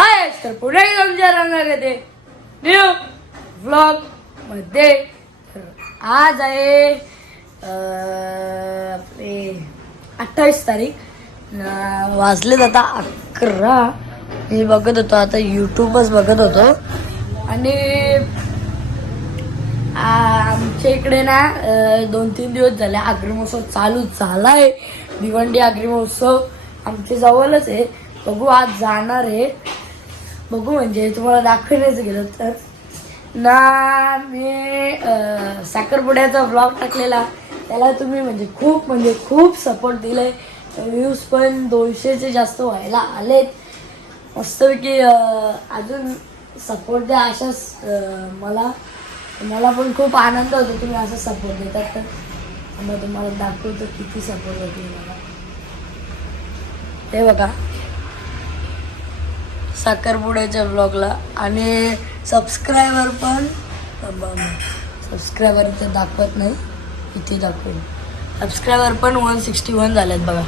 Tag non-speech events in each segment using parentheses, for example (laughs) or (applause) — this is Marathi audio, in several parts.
हाय तर पुढे तुमच्या राहणार येते न्यू व्लॉगमध्ये. आज आहे आपले अठ्ठावीस तारीख. वाजले वाजलेत आता अकरा. मी बघत होतो आता यूट्यूबच बघत होतो. आणि आमच्या इकडे ना दोन तीन दिवस झाले आगरी महोत्सव चालू आहे भिवंडी अग्रिमहोत्सव महोत्सव आमच्या जवळच आहे. बघू आज जाणार आहे. बघू म्हणजे तुम्हाला दाखवण्याचं गेलं तर. ना मी साखरपुड्याचा ब्लॉग टाकलेला. त्याला तुम्ही म्हणजे खूप म्हणजे खूप सपोर्ट दिलाय. व्ह्यूज पण दोनशेचे जास्त व्हायला आलेत. मस्तपैकी अजून सपोर्ट द्या अशाच मला. मला पण खूप आनंद होतो तुम्ही असं सपोर्ट देतात तर. मग तुम्हाला दाखवतो किती सपोर्ट होते मला. हे बघा. साखरपुड्याच्या ब्लॉगला आणि सबस्क्रायबर पण सबस्क्रायबर तर दाखवत नाही इथे दाखवेल सबस्क्रायबर पण वन सिक्स्टी वन झालेत बघा.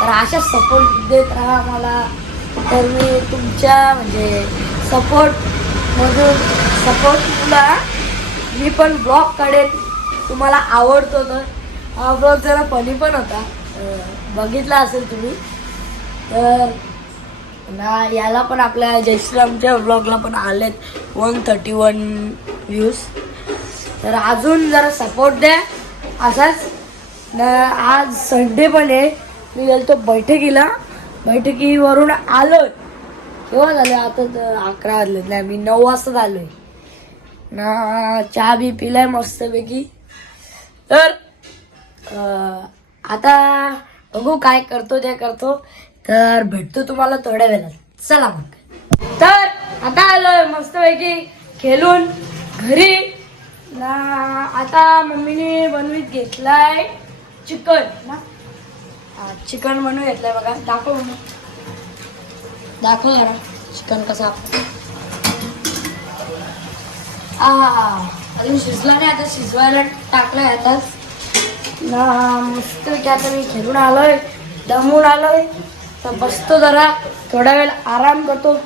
तर अशा सपोर्ट देत राहा मला तर मी तुमच्या म्हणजे सपोर्टमधून सपोर्ट तुला मी पण ब्लॉग काढेन. तुम्हाला आवडतो तर. हा ब्लॉग जरा फनी पण होता. बघितला असेल तुम्ही. तर ना याला पण आपल्या जयश्रीरामच्या ब्लॉगला पण आलेत वन थर्टी वन व्ह्यूज तर अजून जरा सपोर्ट द्या. असाच न आज संडे पण आहे. मी गेलो बैठकीला. बैठकीवरून आलो केव्हा झालं? आता तर अकरा वाजलेत. नाही मी नऊ वाजता आलोय. ना चहा बी पिलाय मस्तपैकी. तर आता बघू काय करतो ते करतो. तर भेटतो तुम्हाला थोड्या वेळात. चला मग. तर आता आलोय मस्तपैकी खेळून घरी. ना आता मम्मीने बनवीत घेतलाय चिकन ना? चिकन बनवून घेतलंय बघा. दाखव म्हणून दाखव जरा चिकन कसा आ अजून शिजला नाही आता शिजवायला टाकलाय आता. ना मस्त की आता मी खेळून आलोय. दमून आलोय. तर बसतो जरा. थोडा वेळ आराम करतो.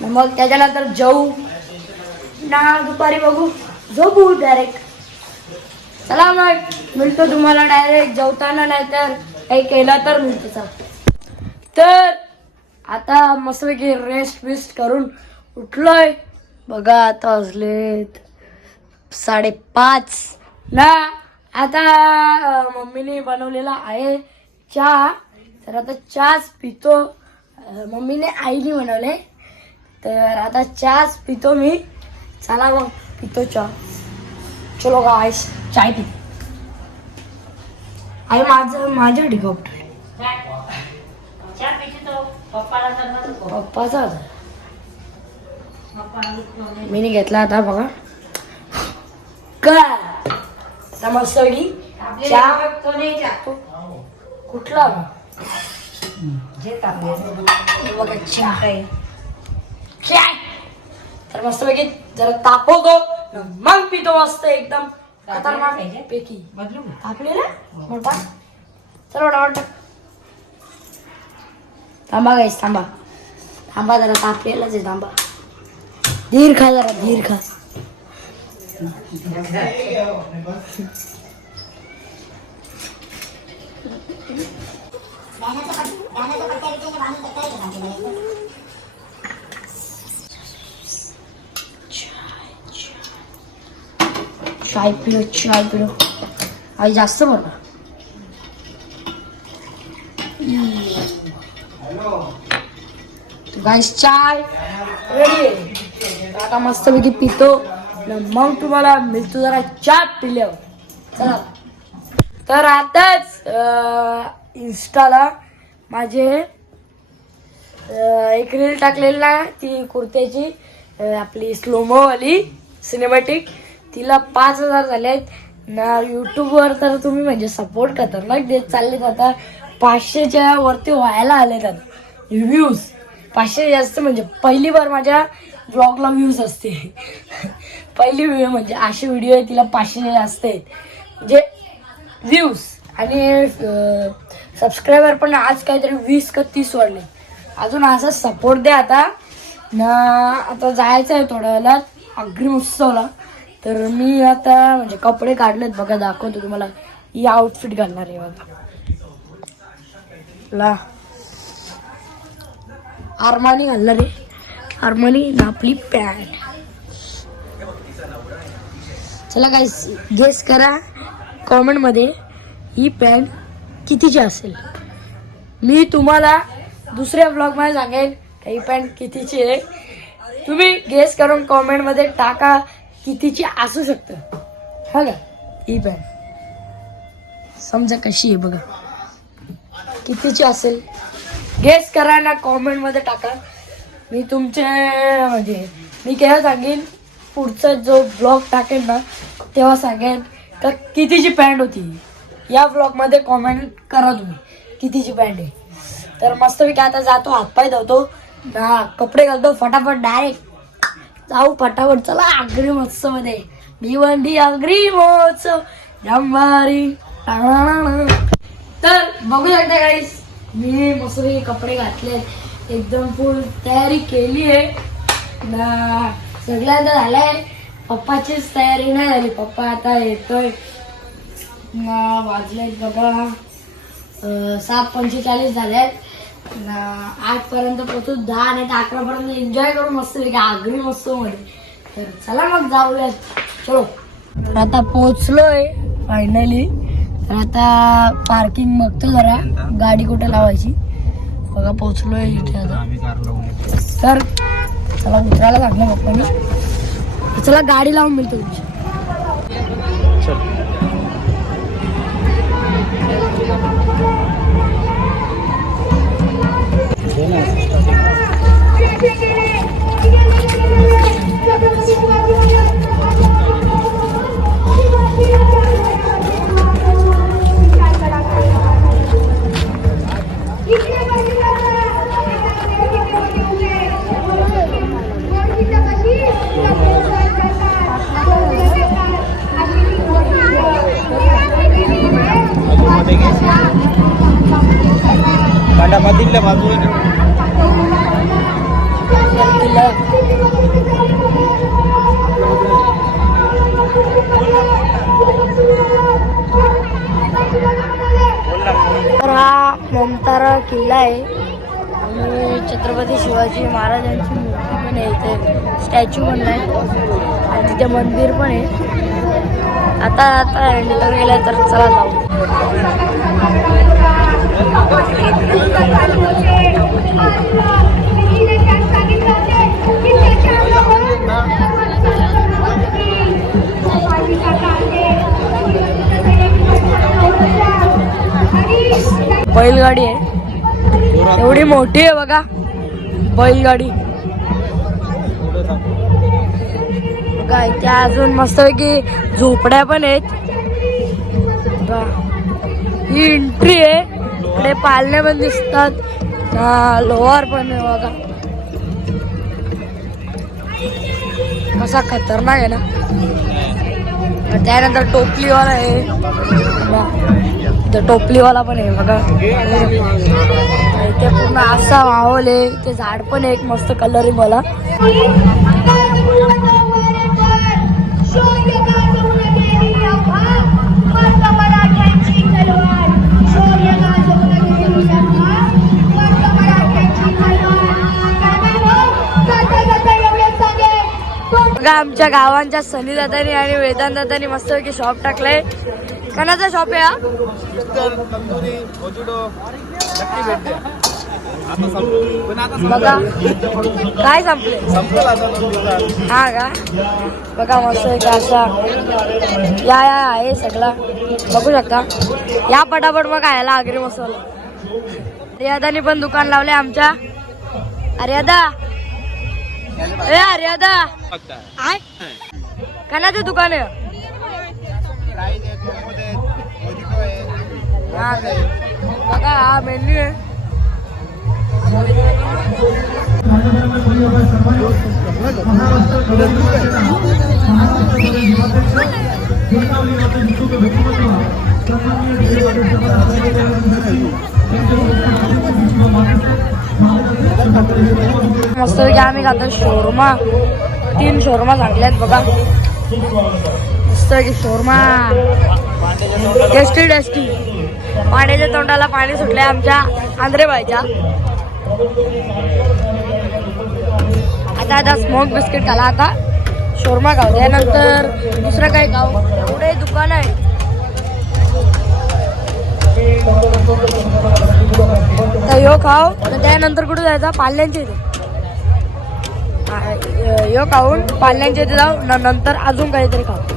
मग त्याच्यानंतर जाऊ ना दुपारी बघू. झोपू डायरेक्ट चला मग. मिळतो तुम्हाला डायरेक्ट जेवताना नाही तर काही केलं तर मिळतो तर आता मस्तपैकी रेस्ट बिस्ट करून उठलोय. बघा आता असलेत साडेपाच. ना आता मम्मीने बनवलेला आहे चहा. तर आता चहाच पितो. मम्मीने आईने बनवले. तर आता चहाच पितो मी. चला मग पितो चहा. चलो गाईस चाय पी. आई माझं माझ्या डिकॉप्टर पप्पाचा होता मीने घेतला आता बघा. काय? आता मस्त चहा. कुठला? हे बघा चहा चाय तर मस्त पैकी जरा तापवतो मग पितो मस्त एकदम. खतरनाक पैकी. तापलेला मोठा चल मोठा मोठा थांबा गाईस थांबा. थांबा जरा तापलेलाच आहे थांबा. धीर खा जरा धीर खा. चाय पिलो चाय पिलो. आई जास्त बोला गाईस चाय. रेडी आता मस्तपैकी पितो. न मग तुम्हाला मिळतो जरा चहा पिल्यावर. चला. तर आताच इन्स्टाला माझे एक रील टाकलेली ना ती कुर्त्याची आपली स्लोमोवाली सिनेमॅटिक तिला पाच हजार झाले आहेत. ना यूट्यूबवर तर तुम्ही म्हणजे सपोर्ट खतरनाक देत चाललेत आता. पाचशेच्या वरती व्हायला आलेत आता. व्ह्यूज पाचशे जास्त म्हणजे पहिली बार माझ्या ब्लॉगला व्ह्यूज असते. (laughs) पहिली व्हिडिओ म्हणजे अशी व्हिडिओ आहे तिला पाचशे जास्त आहेत. म्हणजे व्ह्यूज आणि सबस्क्रायबर पण आज काहीतरी वीस का तीस वाढले. अजून असा सपोर्ट द्या आता. ना आता जायचं आहे थोड्या वेळात अग्रिम उत्सवला. तर मी आता म्हणजे कपडे काढलेत बघा दाखवतो तुम्हाला. ही आउटफिट घालणार आहे बघा. ला. आरमानी घालणार आहे. आरमानी ना आपली पॅन्ट चला काय गेस करा. कॉमेंटमध्ये ही पॅन्ट कितीची असेल? मी तुम्हाला दुसऱ्या ब्लॉगमध्ये सांगेन ही पॅन्ट कितीची आहे. तुम्ही गेस करून कॉमेंटमध्ये टाका कितीची असू शकतं. हा ना? ही पॅन्ट समजा कशी आहे बघा. कितीची असेल? गेस करा ना कॉमेंटमध्ये टाका. मी तुमचे म्हणजे मी केव्हा सांगेन पुढचा जो ब्लॉग टाकेन ना तेव्हा सांगेन का कितीची पॅन्ट होती. या ब्लॉगमध्ये कॉमेंट करा तुम्ही कितीची पॅन्ट आहे. तर मस्तपैकी आता जातो हातपाय धावतो ना कपडे घालतो फटाफट डायरेक्ट जाऊ फटाफट चला आग्री महोत्सवमध्ये भिवंडी आग्री महोत्सव. जंबारी तर बघू शकता गाईस मी मस्तपैकी कपडे घातले एकदम फुल तयारी केली आहे. ना सगळ्यांदा झालंय. पप्पाचीच तयारी नाही झाली. पप्पा आता येतोय. ना वाजले बघा. सात पंचेचाळीस झाले ना आठपर्यंत पोचू दहा नाही तर अकरा पर्यंत एन्जॉय करू मस्त आगरी मस्त मध्ये. तर चला मग जाऊयात. चलो. तर आता पोचलोय फायनली तर आता पार्किंग बघतो जरा. गाडी कुठे लावायची? बघा पोचलोय इथे आता. तर चला उतरायला लागलं पप्पानी चला गाडी लावून मिळतो तुमची. सारा किल्ला आहे. आणि छत्रपती शिवाजी महाराजांची मूर्ती पण आहे इथे. स्टॅच्यू पण आहे. आणि तिथे मंदिर पण आहे. आता आता एंटर गेलाय तर चला जाऊ. बैलगाडी आहे. एवढी मोठी आहे बघा. बैलगाडी. काय त्या अजून मस्तपैकी झोपड्या पण आहेत. ही एंट्री आहे. इकडे पालण्या पण दिसतात. लोअर लोहार पण आहे बघा. कसा खतरनाक आहे ना. त्यानंतर टोपलीवाला आहे. इथं टोपलीवाला पण आहे बघा. इथे पूर्ण असा माहोल आहे. इथे झाड पण आहे एक मस्त कलरिंग वाला मला. आमच्या गावांच्या सनी दादानी आणि वेदांत दादानी मस्तपैकी शॉप टाकलाय. कणाचा शॉप आहे हा? तंदुरी मोजिडो नक्की भेट द्या आता संप- पण आता बघा. काय संपले संपलं आता दोन दिवसात. हा का? बघा मस्त आहे का असा? या या आहे सगळा. बघू शकता. या पटापट मग खायला आगरी मसाला रियादानी पण दुकान लावले आमच्या. अर्यादा. ए अर्यादा. आय. कणाचं दुकान राईस आहे. हा काय? बघा हा मेन्यू आहे Thank आम्ही खातो शोरमा तीन शोरमा सांगल्यात बघा मस्त पैकी शोरमा टेस्टी डस्टी पाण्याच्या तोंडाला पाणी सुटले आमच्या आंध्रे बाईच्या आता आता स्मोक बिस्किट खाला आता. शोरमा खाऊ त्यानंतर दुसरं काही खाऊ? पुढे दुकान आहे. तर यो खाऊ. तर त्यानंतर कुठं जायचा? पाल्यांच्या इथे. यो खाऊन पाल्यांच्या इथे जाऊ. न- नंतर अजून काहीतरी खाऊ.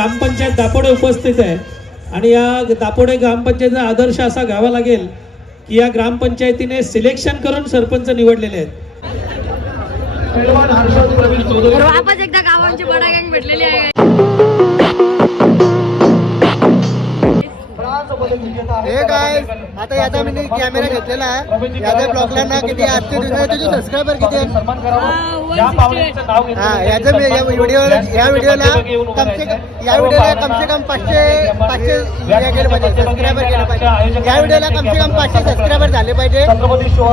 ग्रामपंचायत दापोडे उपस्थित आहे. आणि या दापोडे ग्रामपंचायतीचा आदर्श असा घ्यावा लागेल की या ग्रामपंचायतीने सिलेक्शन करून सरपंच निवडलेले आहेत. एकदा गावांची बडा गँग भेटलेली आहे आता याचा मी कॅमेरा घेतलेला आहे. याच्या ब्लॉगला ना किती आजचे दिवस तुझे सबस्क्रायबर किती आहेत? हा याचं मी या व्हिडिओला या व्हिडिओला कम से कम या व्हिडिओला कम से कम पाचशे पाचशे केलं पाहिजे. सबस्क्रायबर केलं पाहिजे. या व्हिडिओला कम से कम पाचशे सबस्क्रायबर झाले पाहिजे.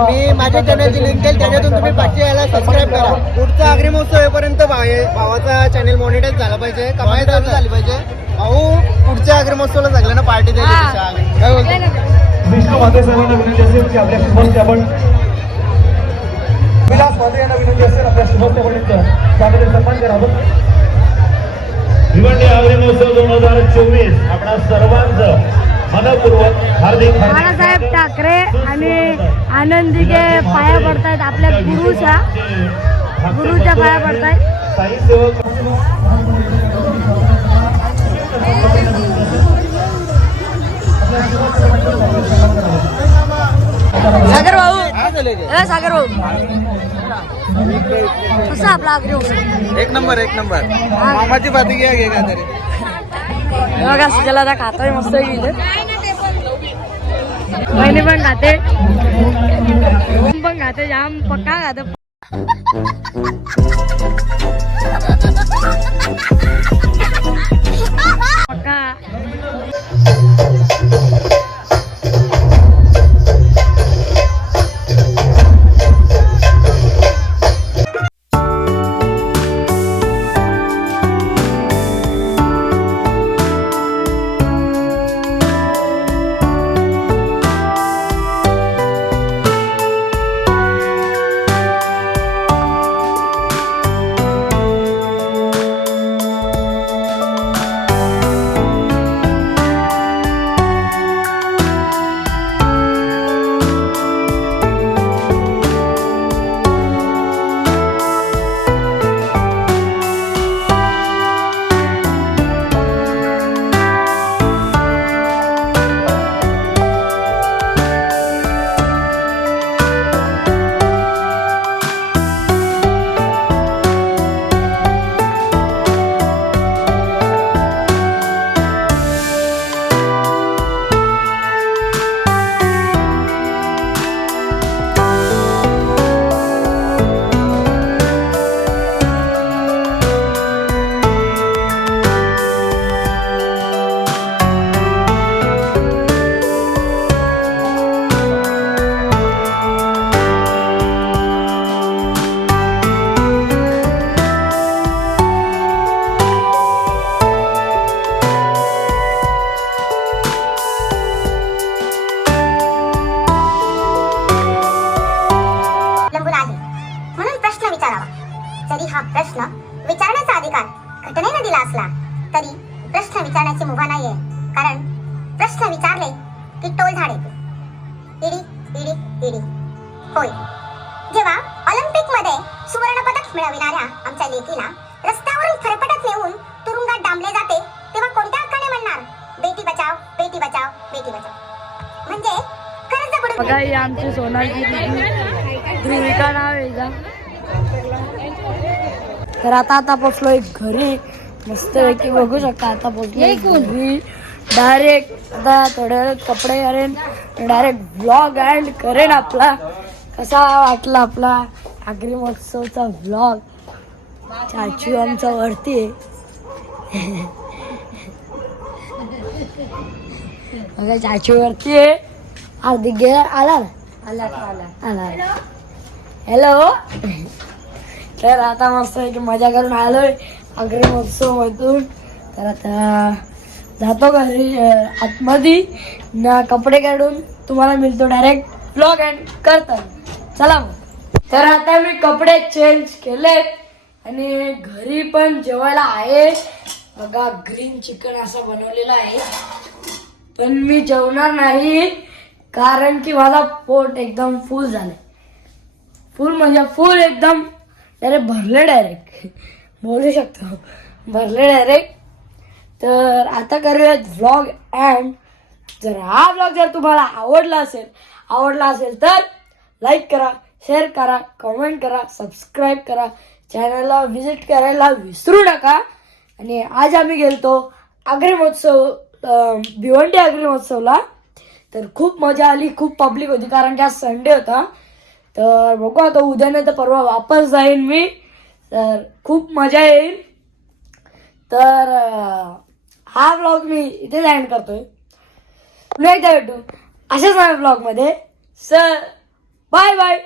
मी माझ्या चॅनलची लिंक देईल त्याच्यातून तुम्ही पाचशे याला सबस्क्राईब करा. पुढचा अग्री महोत्सव येईपर्यंत भावे- भावाचा चॅनल मॉनिटाईज झाला पाहिजे. कमाई चालू झाली पाहिजे. भाऊ पुढच्या अग्री महोत्सवला लागलं ना पार्टी द्यायची. काय बोलतो? विष्णू माते साहेबांना विनंती असेल की आपल्या शुभस्ते आपण विलास माते यांना विनंती असेल आपल्या शुभस्ते आपण त्यामध्ये सन्मान करावं. भिवंडी आगरी महोत्सव दोन हजार चोवीस आपणा सर्वांचं मनपूर्वक हार्दिक बाळासाहेब ठाकरे आणि आनंदीचे पाया पडतायत आपल्या गुरुच्या गुरुच्या पाया पडतायत. साई सेवक सागर भाऊ सागर भाऊ कसा आपला आग्री होऊ एक नंबर एक नंबर. मामाची बाती घ्या घे का तरी बघा सुजला आता खातोय मस्त बहिणी पण खाते. पण खाते जाम पक्का खाते. पक्का. प्रश्न विचारण्याची मुभा नाहीये. कारण प्रश्न विचारले की टोल झाड इडी इडी इडी. होय. जेव्हा ऑलिम्पिकमध्ये सुवर्ण पदक मिळविणाऱ्या आमच्या लेकीला रस्त्यावरून फरफटत नेऊन तुरुंगात डांबले जाते तेव्हा कोणत्या हक्काने म्हणणार? बेटी बचाव बेटी बचाव बेटी बचाव. म्हणजे कर्ज बुडवणे. बघा ही आमची सोनाली ध्रुविका नाव आहे. तर आता आता पोचलोय घरी. मस्त की बघू शकता. आता पोचलोय घरी डायरेक्ट आता थोड्या वेळात कपडे करेन डायरेक्ट व्लॉग एंड करेन आपला. कसा वाटला आपला आगरी महोत्सवचा व्लॉग चाचू आमचा वरती. आहे बघा चाचू वरती आहे. हार्दिक गे आला ना? आला आला. हॅलो तर आता मस्त की मजा करून आलोय. आग्रे महोत्सव तर आता जातो घरी आतमध्ये. ना कपडे काढून तुम्हाला मिळतो डायरेक्ट ब्लॉग अँड करतात चला मग. तर आता मी कपडे चेंज केलेत. आणि घरी पण जेवायला आहे. बघा ग्रीन चिकन असं बनवलेलं आहे. पण मी जेवणार नाही कारण की माझा पोट एकदम फुल झालं फुल म्हणजे फुल एकदम डायरेक्ट भरलं डायरेक्ट बोलू शकतो. भरले डायरेक्ट तर आता करूयात व्लॉग अँड जर हा व्लॉग जर तुम्हाला आवडला असेल आवडला असेल तर लाईक करा शेअर करा कमेंट करा सबस्क्राईब करा. चॅनलला व्हिजिट करायला विसरू नका. आणि आज आम्ही गेलतो आग्री महोत्सव भिवंडी आग्री महोत्सवला तर खूप मजा आली खूप पब्लिक होती कारण की आज संडे होता. तर बघू आता उद्या नाही तर परवा वापस जाईन मी. तर खूप मजा येईल. तर हा ब्लॉग मी इथेच एंड करतोय. पुन्हा एकदा भेटू. अशाच माझ्या ब्लॉगमध्ये सर बाय बाय